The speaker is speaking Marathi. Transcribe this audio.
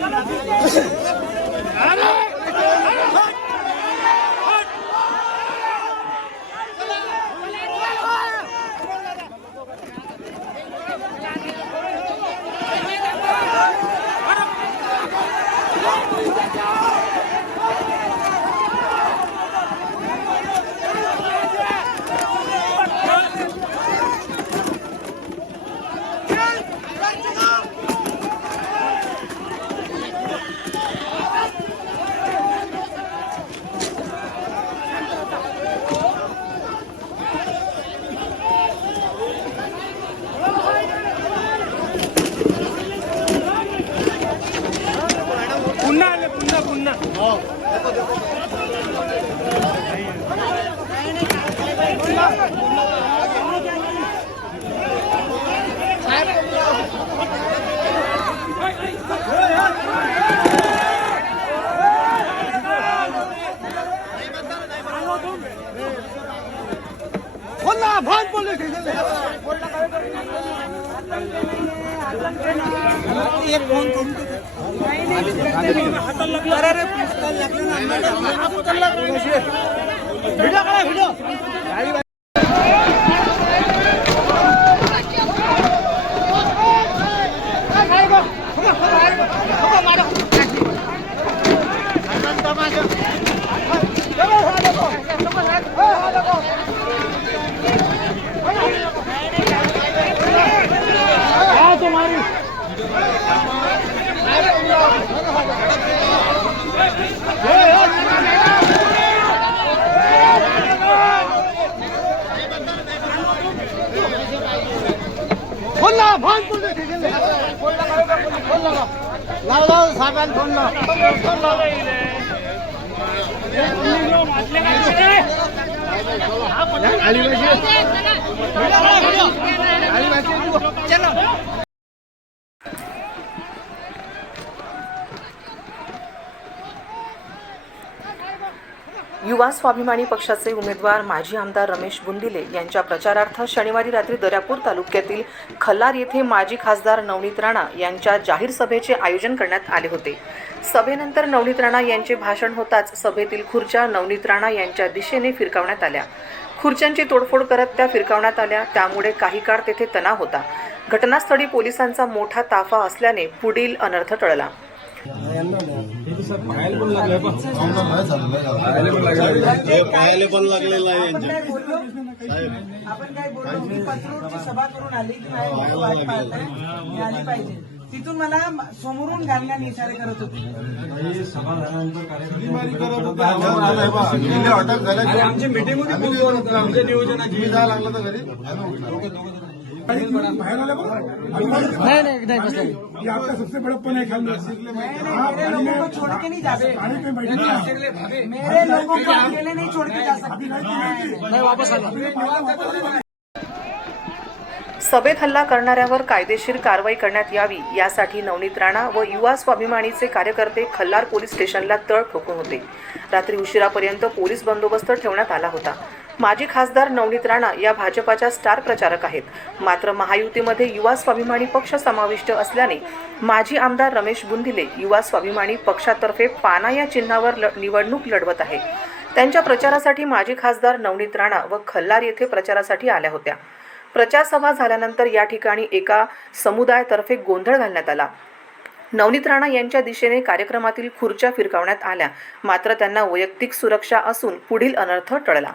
Let's go! ভাগ বলে एक फोन करून हाताला लागला ফোন করলে লাও লাও সাবান ফোন লাও ফোন লাও আলী ভাই আলী ভাই চলো युवा स्वाभिमानी पक्षाचे उमेदवार माजी आमदार रमेश बुंदिले यांच्या प्रचारार्थ शनिवारी रात्री दर्यापूर तालुक्यातील खल्लार येथे माजी खासदार नवनीत राणा यांच्या जाहीर सभेचे आयोजन करण्यात आले होते. सभेनंतर नवनीत राणा यांचे भाषण होताच सभेतील खुर्च्या नवनीत राणा यांच्या दिशेने फिरकावण्यात आल्या. खुर्च्यांची तोडफोड करत त्या फिरकावण्यात आल्या त्यामुळे काही काळ तेथे तणाव होता. घटनास्थळी पोलिसांचा मोठा ताफा असल्याने पुढील अनर्थ टळला. पायाले पण लागलेला आहे यांच्या आपण काय बोलतो मी पत्रवरची सभा करून आली की नाही मला वाट पाहताय मी आली पाहिजे. तिथून मला समोरून घालण्याने इशारे करत होते. अटक झाल्या आमची मीटिंग होती. आमच्या नियोजनाची लागलं तर घरी. नहीं नहीं मेरे लोगों को छोड़ के नहीं जा सकते. मेरे लोगों को अकेले नहीं छोड़ के जा सकते सभेत हल्ला करणाऱ्यावर कायदेशीर कारवाई करण्यात यावी यासाठी नवनीत राणा व युवा स्वाभिमानीचे कार्यकर्ते खल्लार पोलीस स्टेशनला तळ ठोकून होते. रात्री उशिरापर्यंत पोलीस बंदोबस्त ठेवण्यात आला होता. माजी खासदार नवनीत राणा या भाजपाच्या स्टार प्रचारक आहेत. मात्र महायुतीमध्ये युवा स्वाभिमानी पक्ष समाविष्ट असल्याने माजी आमदार रमेश बुंदिले युवा स्वाभिमानी पक्षातर्फे पाना या चिन्हावर ल- निवडणूक लढवत आहे. त्यांच्या प्रचारासाठी माजी खासदार नवनीत राणा व खल्लार येथे प्रचारासाठी आल्या होत्या. प्रचार सभा झाल्यानंतर या ठिकाणी एका समुदायातर्फे गोंधळ घालण्यात आला. नवनीत राणा यांच्या दिशेने कार्यक्रमातील खुर्च्या फिरकावण्यात आल्या. मात्र त्यांना वैयक्तिक सुरक्षा असून पुढील अनर्थ टळला.